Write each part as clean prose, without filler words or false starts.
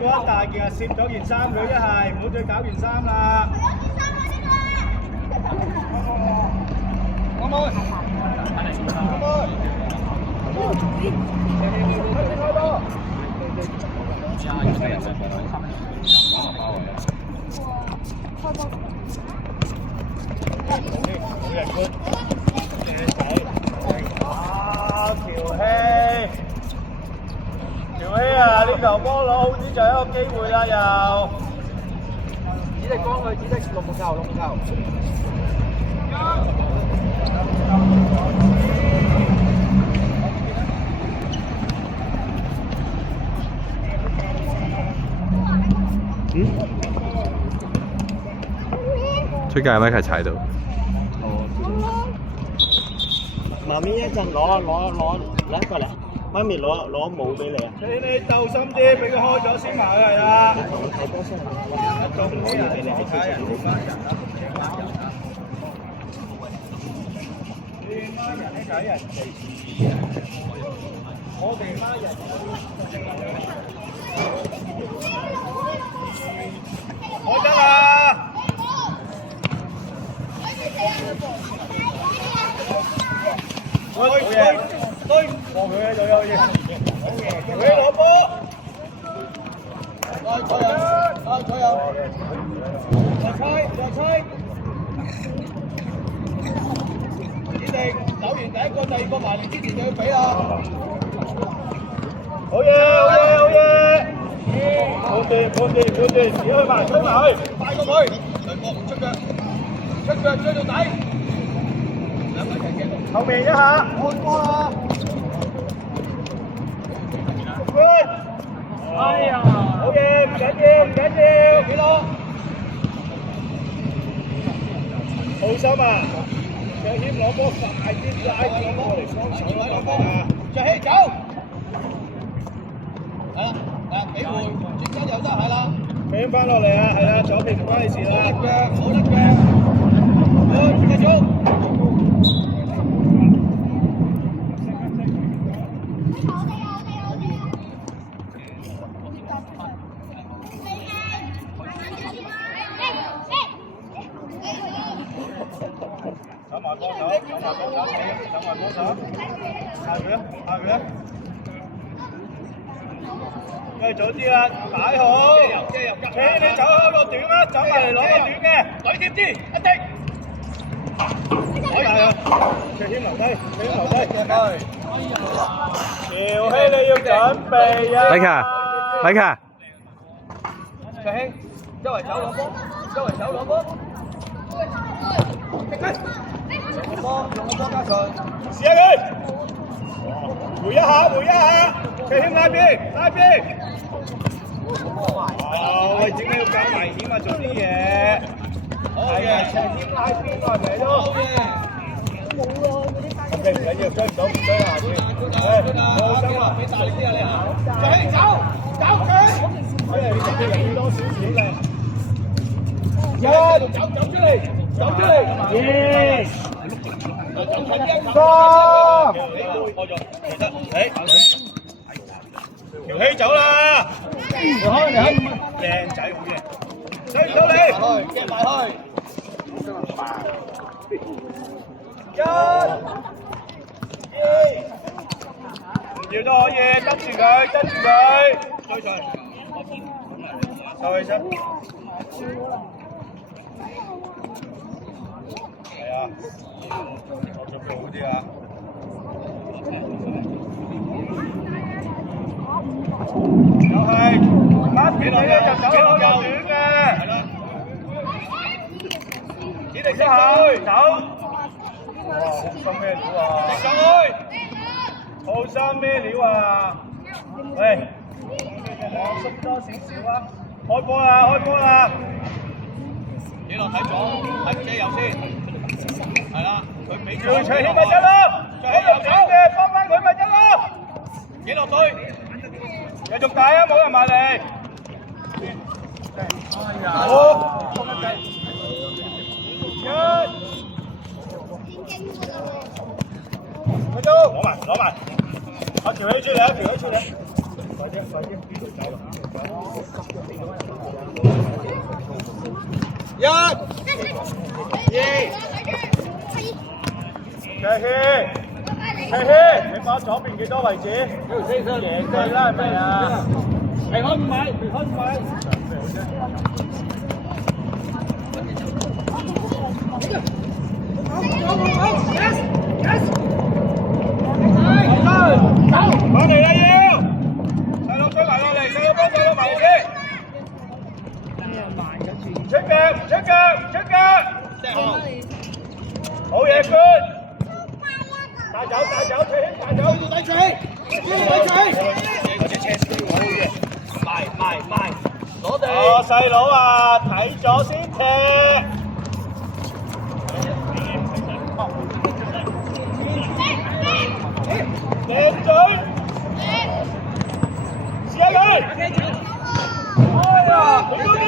嗰一大件啊，攝咗件衫佢一係，唔好再搞件衫啦。我條希啊！呢球波攞好啲就有一個機會啦，又。只力幫佢，只力龍球。出街有咩一齊踩到？媽咪一陣攞過嚟，媽咪攞帽俾你啊！你鬥心啲，俾佢開咗先埋係啦。睇波先。仲啲人俾你睇人哋班人啦，你班人你睇人哋，我哋班人。開得啦！對，望佢喺度有嘢。佢攞波，左右，再吹，指定走完第一個、第二個埋嚟之前就要俾啦。好嘢！判斷，自己去埋，推埋去，快過佢，兩個唔出腳追到底。後面一下，開波啦！哎呀，好嘢，唔緊要，幾多？好心啊！卓謙攞波快啲拉住過嚟幫手攞波啊！卓希走，係啦，幾回轉身又得，係啦，俾翻落嚟啊，係啦，左邊唔關你事啦，好得腳，好，繼續。走埋幫手，下佢，喂，早啲啦，擺好，你走開個短啦，走埋嚟攞個短嘅，舉貼啲，一定，好啊，卓謙留低，喬希你要準備啊，米卡，卓希，周圍走攞波。用個波加順，試下佢，回一下，卓謙拉邊，喂，點解要咁危險啊？做啲嘢，係啊，卓謙拉邊過嚟咯，唔緊要，追唔到下先，放心啦，俾大力啲啊你行，卓希走佢，你特別留意多少少嘅，走出嚟。耶！三，喬希走啦！靚仔好嘢，追到你，夾埋去，唔要都可以，跟住佢，追上，收起身。係啊，我準備好啲啊！又係，啱見到咧就走攞個短嘅，係啦。指定上去，走。哇，好心咩料啊？直上去。好心咩料啊？喂，我縮多少少啊！開波啦！你落睇左，睇遮右先。係啦，佢俾佢卓謙咪得咯，卓希又走嘅，幫翻佢咪得咯。幾落隊，繼續打啊，冇人埋嚟。好，攞埋，阿喬希出嚟，一、二。齊軒，你把左邊幾多位置？贏佢啦，係咪啊？離開5米，離開5米。翻嚟啦要！細佬追埋落嚟，細佬幫細佬埋先。唔出腳，唔出腳，唔出腳。好嘢 ，good。帶走，帶走，齊軒帶走，帶齊，帶齊。嗰隻車先好嘢，賣，攞地。哦，細佬啊，睇咗先踢。靚嘴，試下佢。哎呀，好多機會。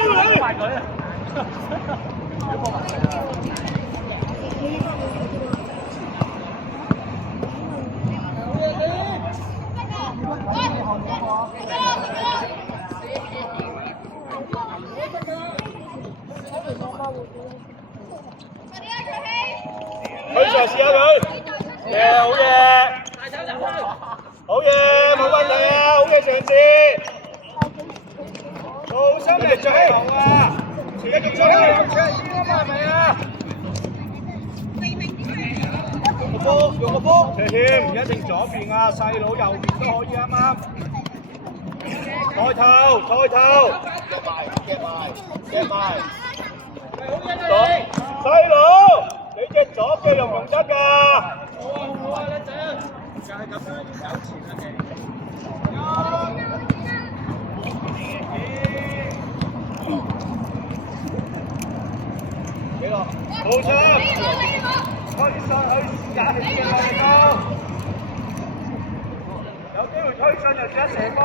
佢嘗試下佢，好嘢，好嘢，冇問題啊，好嘅嘗試，做心嚟最好啊，而家仲做緊兩場先啊嘛，係咪啊？用個波，謝謙唔一定左邊啊，細佬右邊都可以啱啱。抬頭，夾埋，細佬，你隻左腳用唔用得㗎？好啊，靚仔啊！就係咁樣，有錢啊你！幾個？冇錯，推上去廿幾嘅力度，有機會推上就只射波。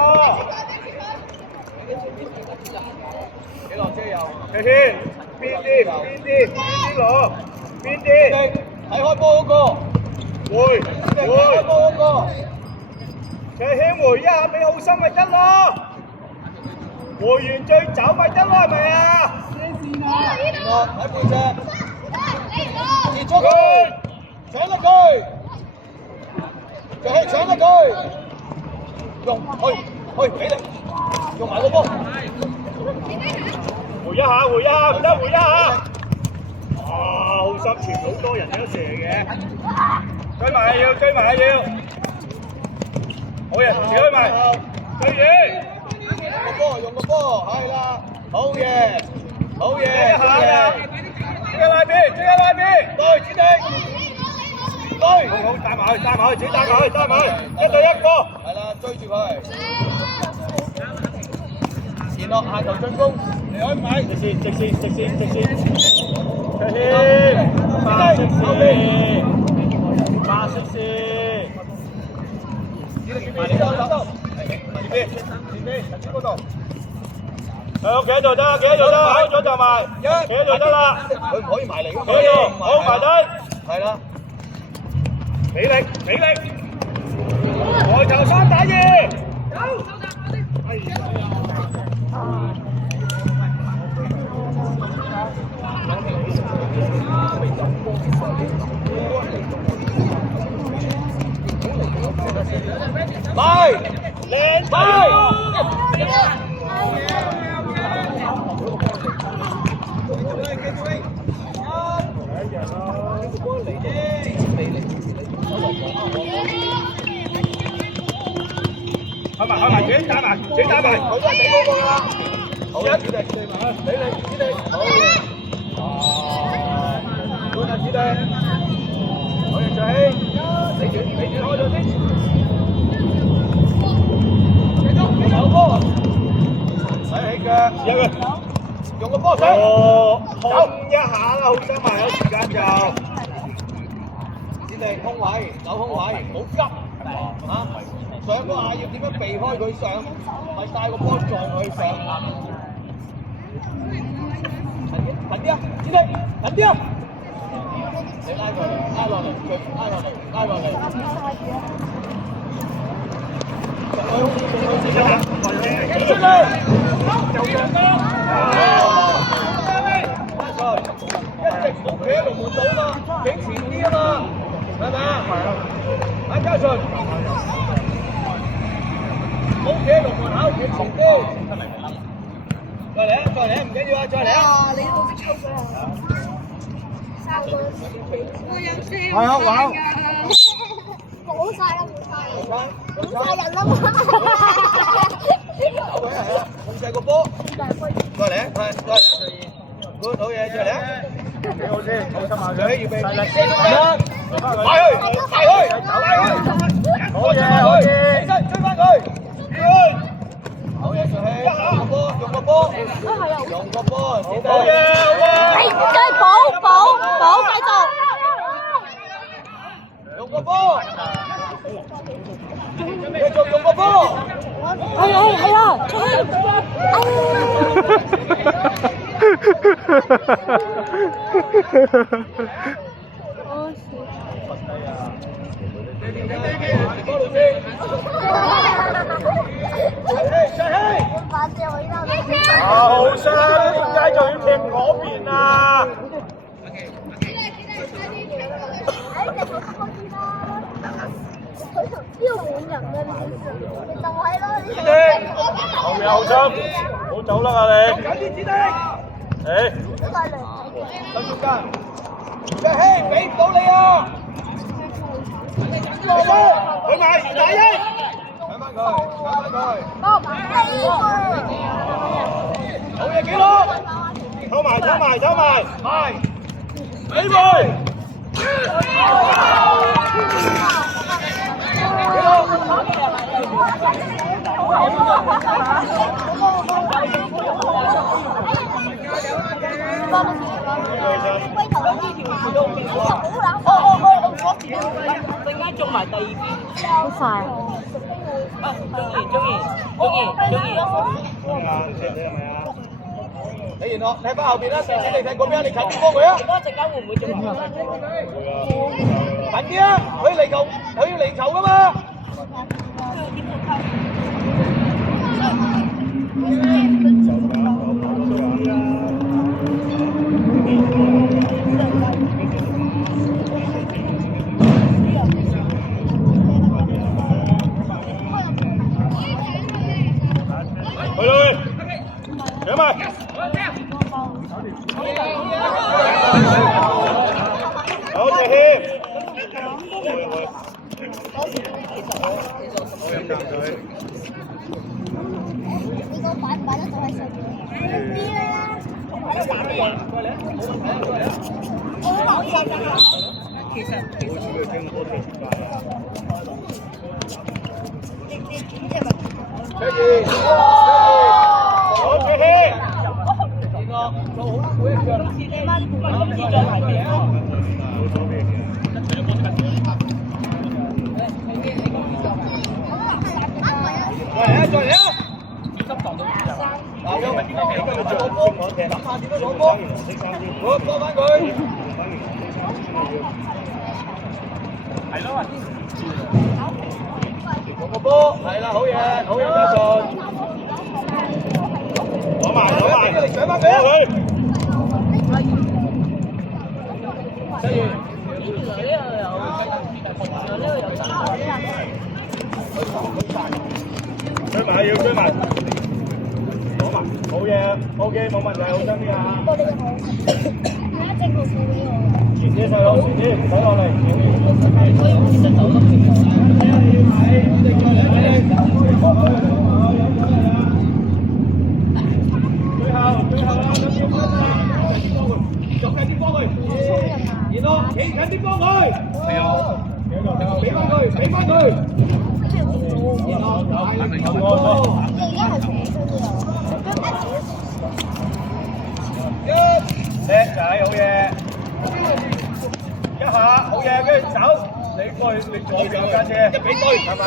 幾落遮右？謝軒，邊啲攞？邊啲？睇開波嗰個。會。睇開波嗰個。謝軒回一下俾好心咪得咯。回完再走咪得咯，係咪啊？睇背脊。截咗佢，搶咗佢。謝軒搶咗佢。去，俾力。用埋個波，回一下，唔得回一下。啊，好心傳好多人都射嘅，追埋要，好嘢，追埋，追住，用個波，係啦，好嘢，一下，即刻拉邊，對，指定，對，好，帶埋去，自己帶埋去，1對1波，係啦，追住佢。前落下球進攻，離開買，直線，謝軒，白色線，埋呢度，前邊，陳嗰度，企喺度得，開咗就埋，企喺度得啦，佢唔可以埋嚟㗎，企喺度，好埋低，係啦，俾力，外球3打2，快，靚快！開埋，自己打埋，佢都係頂嗰個啦。好嘅，子弟，俾你，子弟，好嘅。好嘅，子弟，好嘅，最起，你轉開咗先。繼續波，使起腳，試下佢，用個波上，空一下啦，好想埋有時間就。子弟空位，走空位，唔好急，嚇。上嗰下要點樣避開佢上，咪帶個波撞佢上。近啲啊，子弟，近啲啊！你拉過嚟，拉落嚟。出嚟，就讓啦。一直唔好企喺龍門度啊嘛，企前啲啊嘛，係咪啊？阿嘉順，唔好企喺龍門口，企前啲。再嚟啊！再嚟啊！唔緊要啊！再嚟啊！你都好識抽㗎。三個我有聲。係啊，玩。冇晒啦，冇晒人啦嘛。控制個波。再嚟啊！再嚟啊！好嘢，再嚟啊！幾好先，好心下水，預備，大力，快去，快去，好嘢，好嘢，起身追翻佢，好嘢，上氣，用個波，用個波，好嘢，再補，繼續。用個波，繼續用個波，係啊，出去。後生點解就要踢嗰邊啊？呢度滿人嘅，你就係咯。後面後生，唔好走啦啊你！緊啲子弟，誒，新中間，隻希俾唔到你啊！落波，佢埋大英，搶翻佢，好嘢幾多？抽埋，係，俾佢。陣間中埋第二邊，好快啊！中意。李賢樂睇翻後邊啦，成日你睇嗰邊，你近啲幫佢啊！嗰陣間會唔會中埋？近啲啊！佢要離球噶嘛！去，上埋。好，謝謙。你個擺得就喺上面。啲啦。其實謝賢，好謝謙。做好每一樣。今次再排邊啊？再嚟啊！嗱，有明點樣做波？諗下點樣做波？好，波翻佢。係咯。用個波，係啦，好嘢，嘉順。攞埋，搶翻佢啊！謝賢。追埋，攞埋，好嘢 ，OK， 冇問題，好真啲啊！前啲細佬，前啲，唔使落嚟。最後啦，仲近啲幫佢，然後企近啲幫佢，係啊，俾翻佢，然後叻仔，好嘢，一下好嘢，跟住走，你過去，你左邊架車，一比對，係嘛？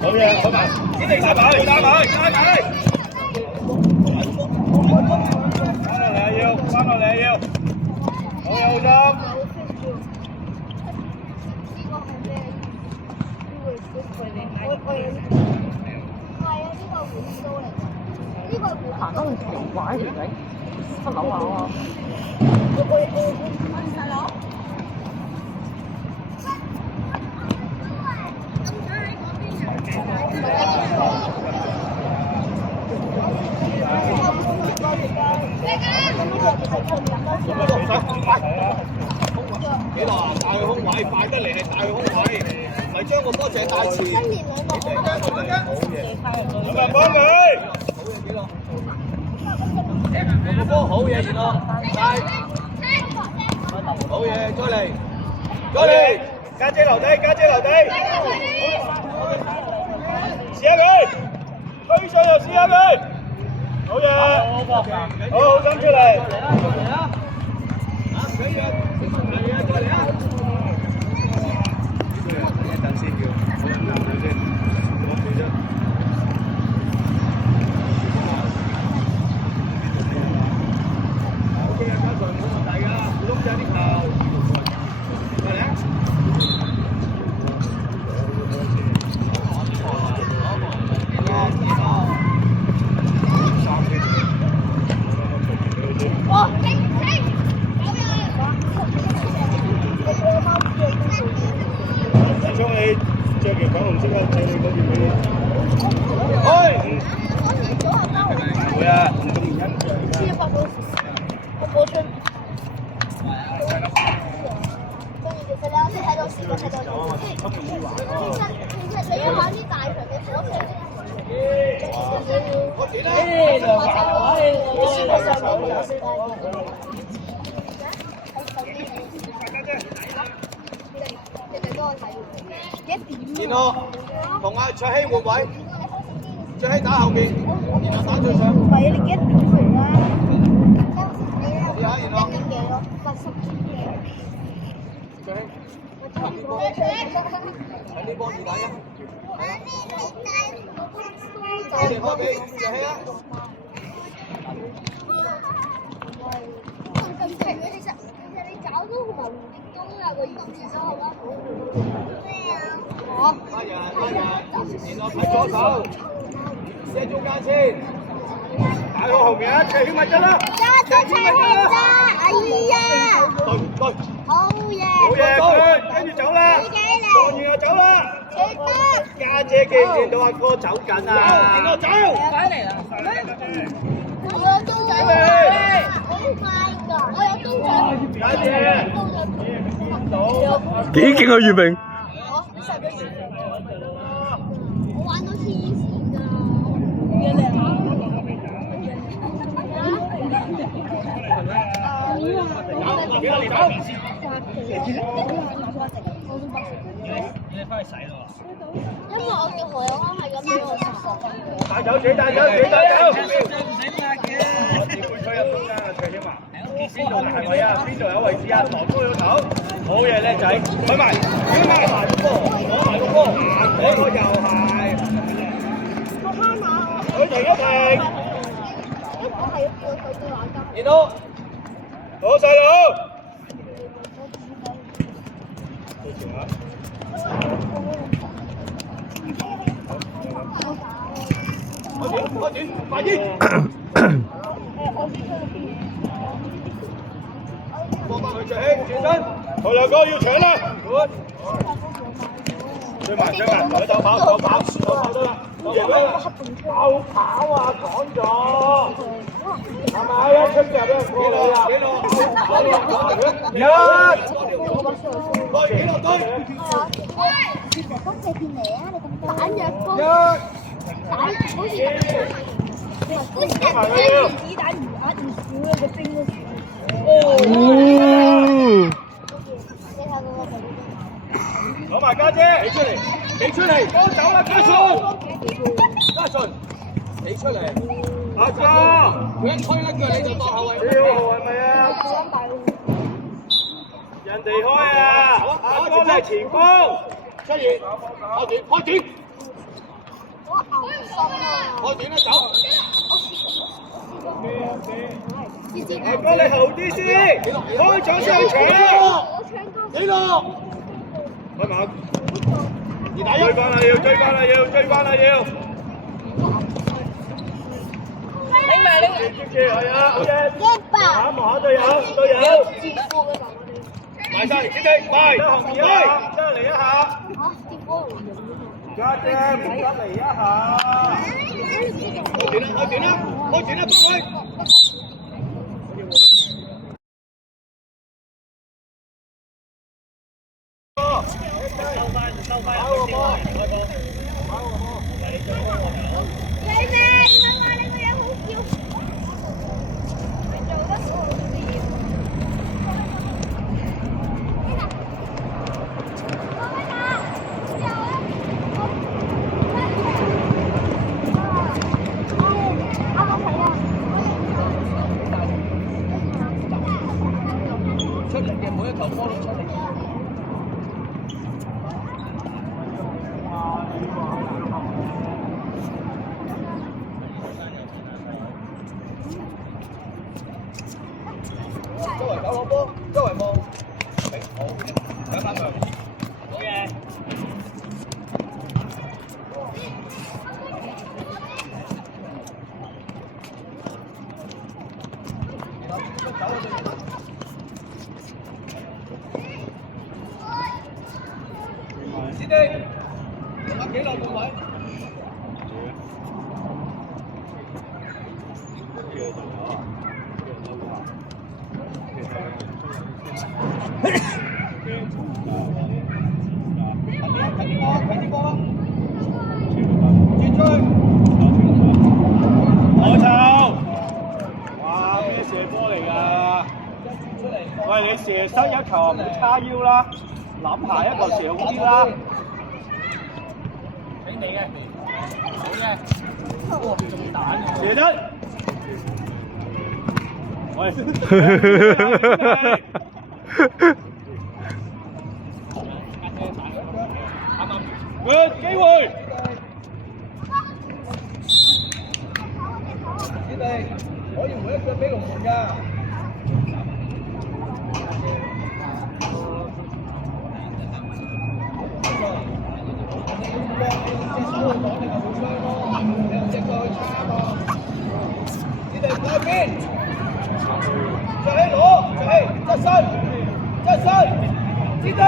好嘢，好埋，指定晒埋，加埋。翻落嚟要，好有心。行得咁奇怪條仔，七樓啊！幾耐啊？帶去空位，快得嚟係帶去空位，唔係將個波淨係帶前。咁啊，幫佢。個波好嘢，前咯，帶。好嘢，再嚟，再嚟。家姐留低，家姐留低。試下佢，推上就試下佢。好嘢，好心出嚟。將你着條粉紅色嘅借你嗰件俾你。會啊，唔中意欣賞㗎。我出。其實你有時睇到試過睇到，其實你一玩啲大場嘅時候，然後同阿卓希換位，卓希打後邊，然後打最上。唔係你幾多點嚟啦？然後。睇呢波2打1。我哋開俾卓希啊！其實你搞到無都有個意思都好啦。拉人，然後睇左手，射中間先，打到後面一齊咪得啦。哎呀！對，好嘢！好嘢，跟住走啦，做完就走啦。家姐記唔見到阿哥走緊啊？然後走，翻嚟啦！我有刀仔，好快㗎！我有刀仔。家姐，見到幾勁啊，月明！我玩到黐線㗎！因為我叫何友安係咁樣我實帶走，自己帶走，自己帶走。我只會吹一中間啊，徐添華。邊度係位啊？邊度有位置啊？抬高咗頭，好嘢，叻仔，開埋，開埋個波，攞埋個波，呢個又係。佢停一停。我係要叫佢對玩家。然後好細佬。開始，快啲！放翻佢着起，轉身，頭兩個要搶啦！追埋，走跑得啦！跑啊，趕咗！係咪一出就俾人過你啊？幾路？一，幾路對？彈藥高，彈好似好似人子彈魚鈪唔少嘅冰嗰時。攞埋家姐，你出嚟，幫走啦，家順，你出嚟，阿哥，佢一吹一腳你就當後衞。呢個係咪啊？人哋開啊！阿哥你係前鋒，出現，開短，開短啦走。阿哥你後啲先，開咗先去搶。幾多？開埋。追翻啦要，追翻啦要，追翻啦要。拎埋拎埋。接住係啊，好嘅。一望下隊友，隊友。埋晒，接地，埋。後面啊，真係嚟一下。家姐，唔得嚟一下。開斷啦，開斷啦，開斷啦，幫佢。收快，打個波。出嚟嘅每一球波都出嚟。周圍搞攞波，周圍望。好，兩三場。好嘢。師弟，阿幾耐半位？我臭！哇，咩射波嚟㗎？喂，你射失一球唔好叉腰啦，諗下一個射好啲啦。俾你嘅，好嘅，哇，中蛋嘅。射得。喂。good 機會。師弟，可以每一腳俾龍門㗎。師弟改邊？就起攞，就起側身，側身，師弟。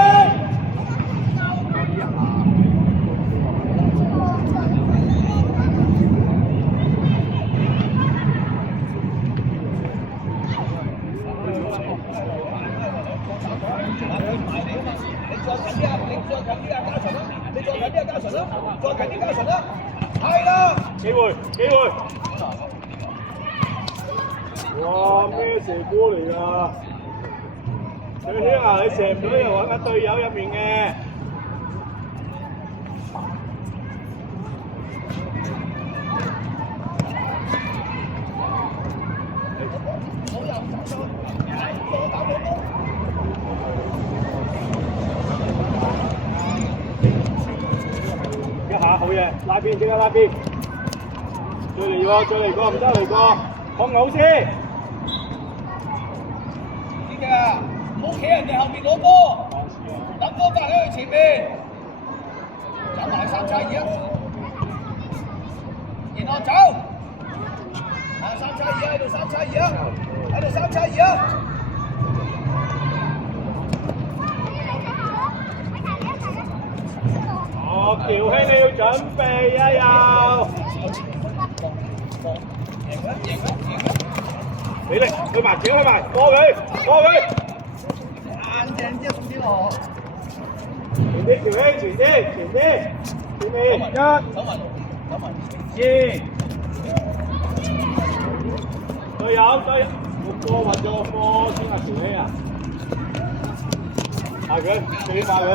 機會，機會！哇，咩射波嚟㗎？最輕啊！你射唔到又揾緊隊友入面嘅。一下好嘢，拉邊即刻拉邊。再嚟過，再嚟過，唔得嚟過，控好先。呢嘅，唔好企人哋後面攞波，等波發喺佢前面，走埋3叉2啊！然後走，3叉2喺度3叉2啊，喺度3叉2啊！哦，喬兄你要準備啊又。俾力，去埋，轉去埋，過佢，過佢。硬正啲送啲落。前啲，喬兄，前啲，前啲，前面，一，走埋，二，隊友，隊友，個波運咗個波先啊，喬兄啊。下佢，最快佢。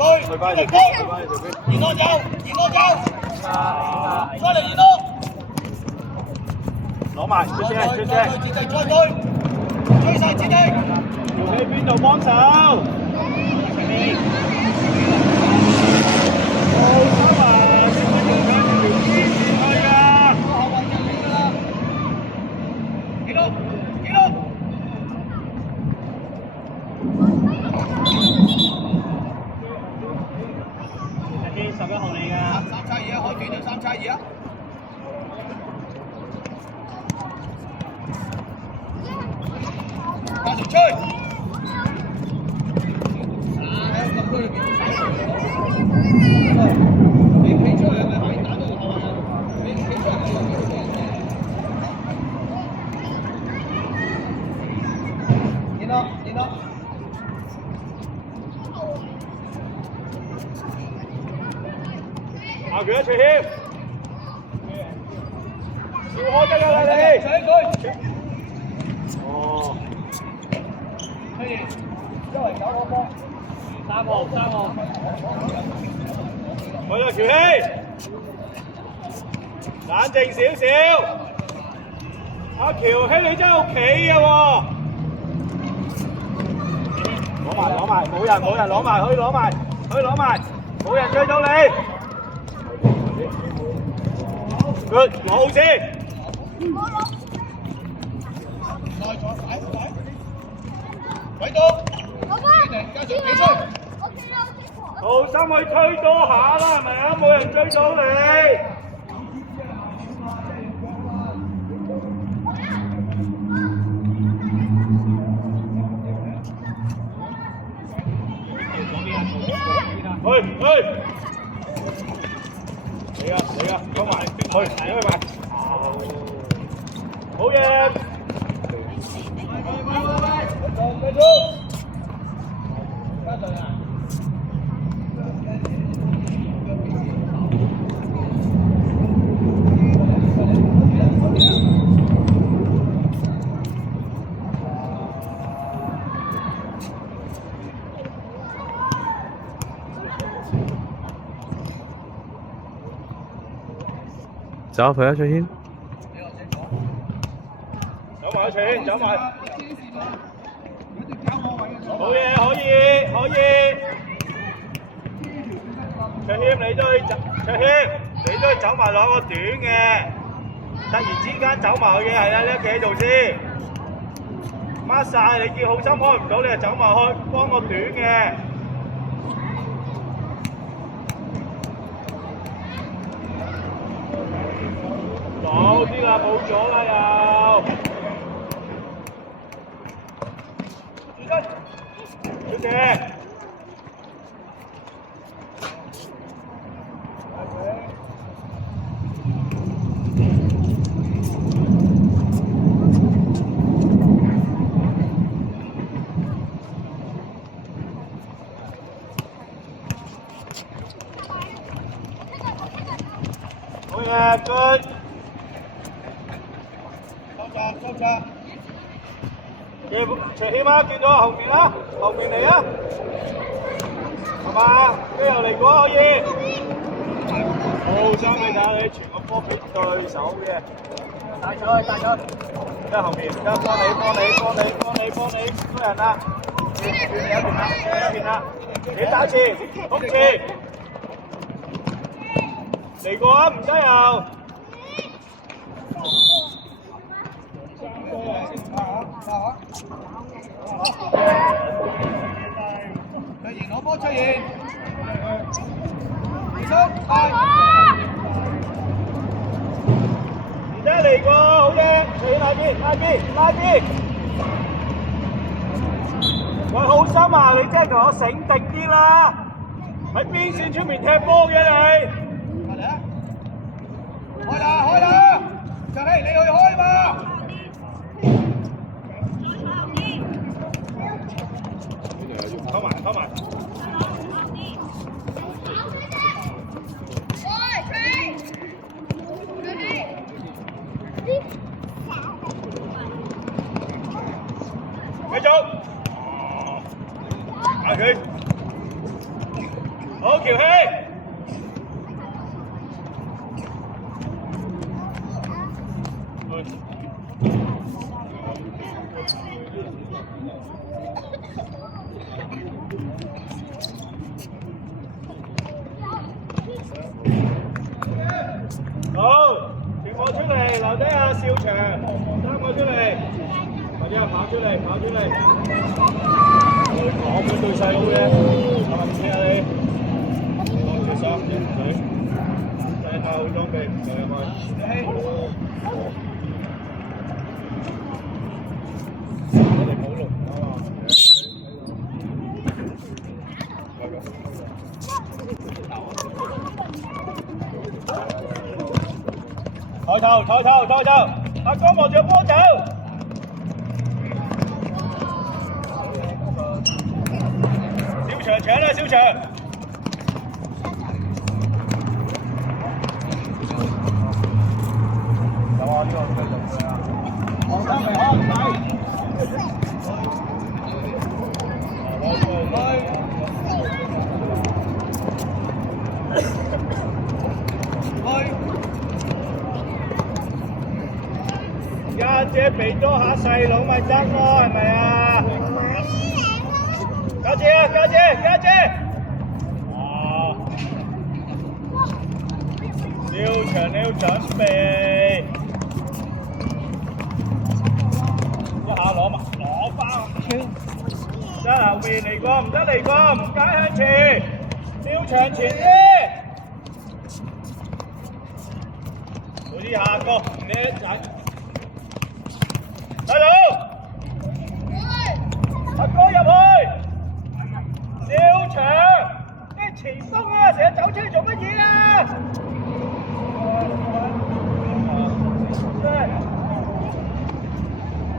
去翻嚟，去翻嚟條邊。延安走，延安走。再嚟延安。攞埋，出聲，出聲。再追晒子弟。喬喺邊度幫手？好心啊！點解用緊條邊線去㗎？後衞入嚟㗎啦。幾多？幾多？加條追。禁區裏邊你企出嚟係咪可以打到後衞啊？你企出嚟見到見到。下拳一齊添，笑開得㗎啦你。上佢。哦，可以，周圍搞個波。3個。咪啦，喬希，冷靜少少。阿喬希你真係屋企嘅喎。攞埋，冇人攞埋，可以攞埋，冇人追到你。Good， 攞好先。睇到。加上企出。好心去推多下啦，係咪啊？冇人追到你。去，嚟啊，講埋，去埋，好嘢。繼續。加上啊！走陪一齊先。走埋一齊先，走埋。好嘢，可以。卓謙你都可以走埋攞個短嘅，突然之間走埋去嘅係啦，你企喺度先。抹晒，你見好心開唔到，你就走埋去幫個短嘅。好啲啦，冇咗啦又。小姐。好嘢 ，good。收閘。斜起碼見到後面啦，後面嚟啊，係嘛？跟住又嚟過可以。好心你睇你傳個波俾對手嘅。帶咗。跟後面，跟幫你，多人啦。一邊啦，你打前，好前。嚟過啊，唔使又。出現攞波出現，出係，而家嚟過，好嘢，拉邊，喂，好心啊，你真係同我醒定啲啦，喺邊線出面踢波嘅你，開啦，就係你去開嘛。เข้ามา繼續打佢好喬希好，全部出嚟，留低阿少祥，3個出嚟，或者跑出嚟，講佢對細佬嘅，睇下你，攞住衫，唔使，睇下好裝備，就係咪？阿哥望住波走。小長搶啦，小長。有啊，呢個繼續佢啊。黃生明開唔家姐俾多下細佬咪得咯，係咪啊？家姐啊，家姐！哇！小強你要準備，一下攞翻。得後面嚟過，唔得嚟過，唔解向前。小強前啲，好啲下個叻仔。細佬，阿哥入去，小強，啲前鋒啊，成日走出嚟做乜嘢啊？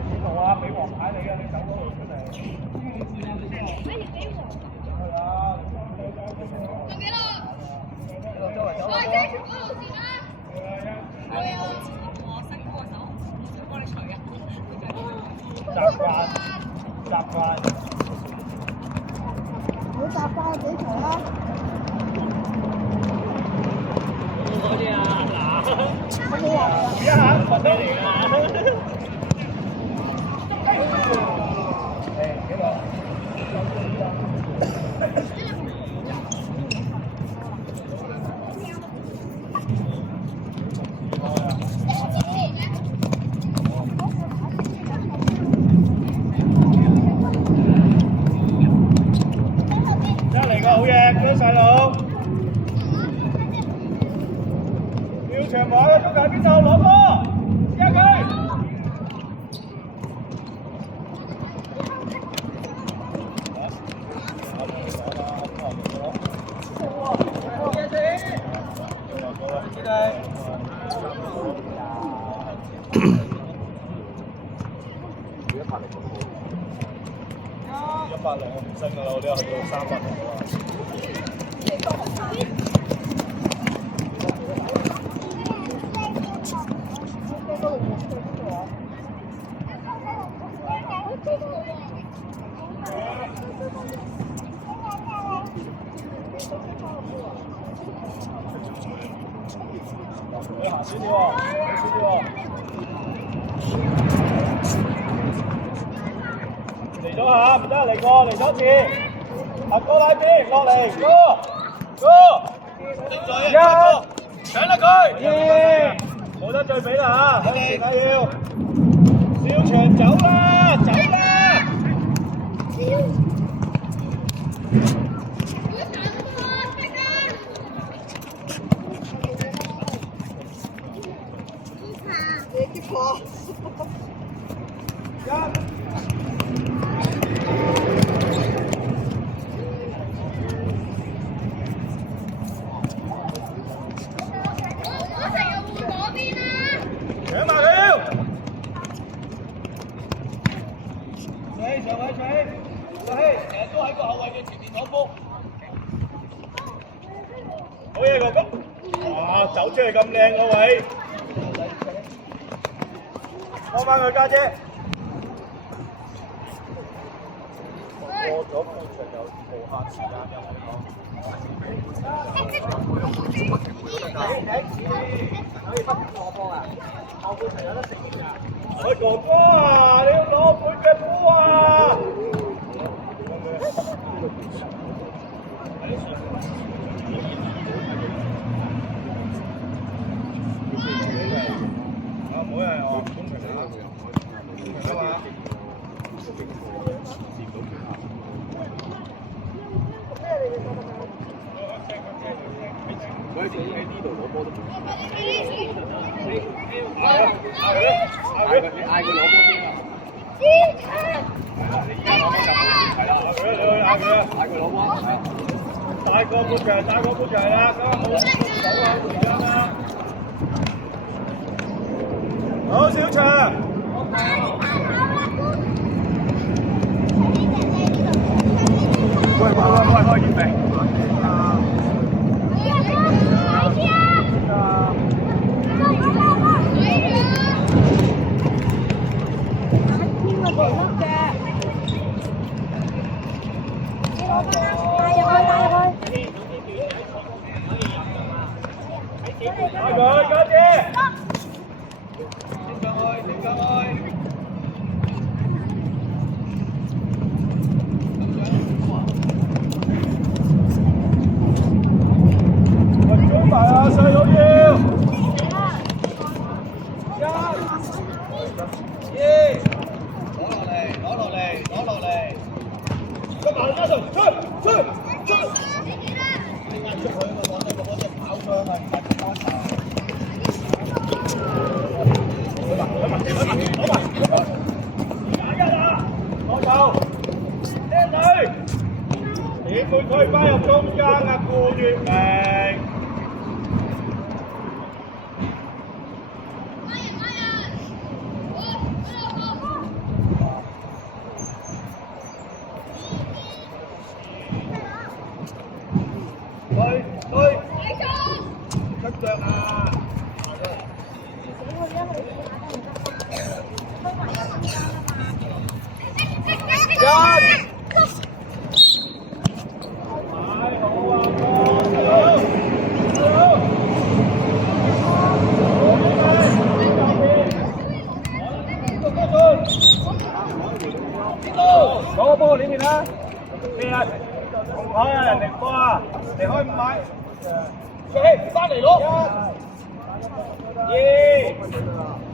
邊度啊？俾黃牌你啊！你走嗰度出嚟。係啊。做幾多？周圍走。喂，跟住嗰度先啦。係啊。我伸高個手，想幫你除啊。習慣。好習慣幾台啦。嗰啲啊，嗱，一下瞓得嚟㗎。幾個？好嘢，嗰啲細佬。要長網嘅足球喺邊度攞波？試下佢。100零我唔升㗎啦，我哋去到300零啦。你行少啲喎，少啲喎。嚟咗下，唔得嚟過，嚟多次。阿哥拉邊落嚟，哥，一，搶啦佢，冇得再俾啦嚇，向前啊要。小強走啦，走啦。好嘢哥哥，哇走出嚟咁靚個位，幫翻佢家姐。過咗半場有無限時間可以不停攞波啊！後半場有得食㗎。喂哥哥啊，你要攞半嘅波啊！唔好係我公平嚟㗎嘛。佢喺呢度攞波都嗌佢攞波先啊！係啦，嗌佢攞波，大個半場，大個半場啦，咁冇手啊，而家啦。好，小強。喂，開月餅。快佢，家姐。點上去。追埋啊，細佬要。攞落嚟。個馬加上，出！壓出佢個網仔，個波隻跑上去，壓住幫手。攞埋，打一啊！攞球，靚女，點會推返入中間啊？顧月明。出腳啊！攞個波呢邊啦，邊啊？紅牌啊，人哋波啊，離開5米。翻嚟攞，2，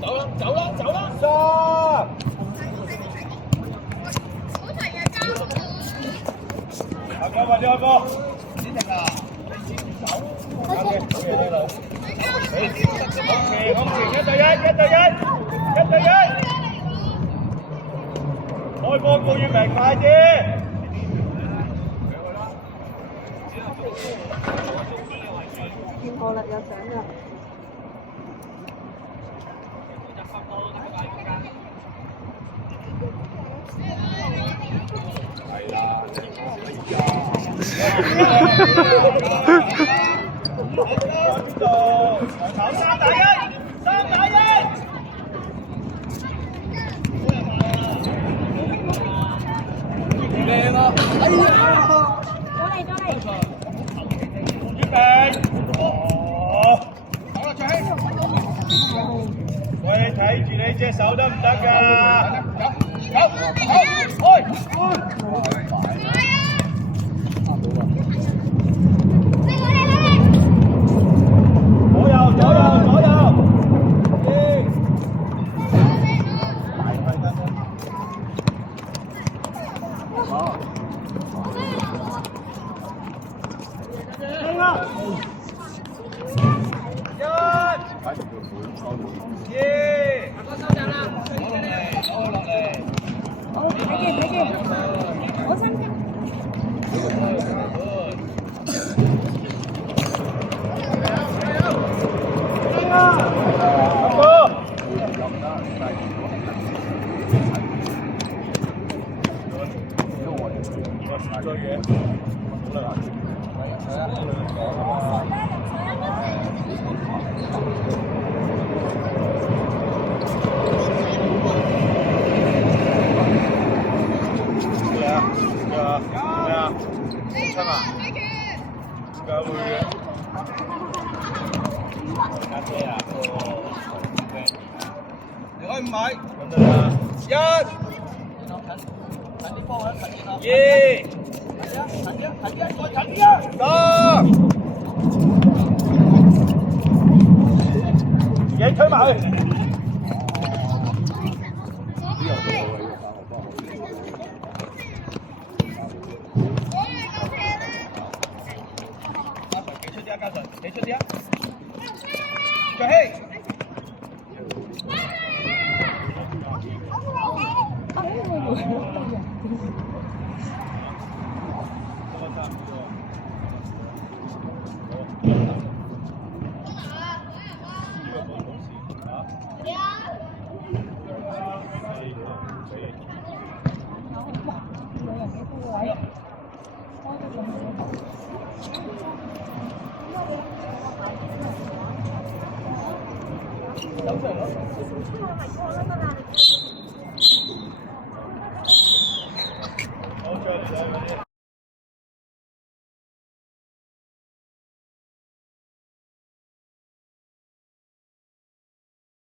走啦，3，或者開波，先停啊！好嘅，1對1，開波顧月明快啲！見過啦，有相啦。係啦，3打1，靚啊！哎呀！月明，好啦，最興。喂，睇住你隻手得唔得㗎？左右。離開5米，1，2，3，自己推埋去。你出啲啊！再起。冇錯。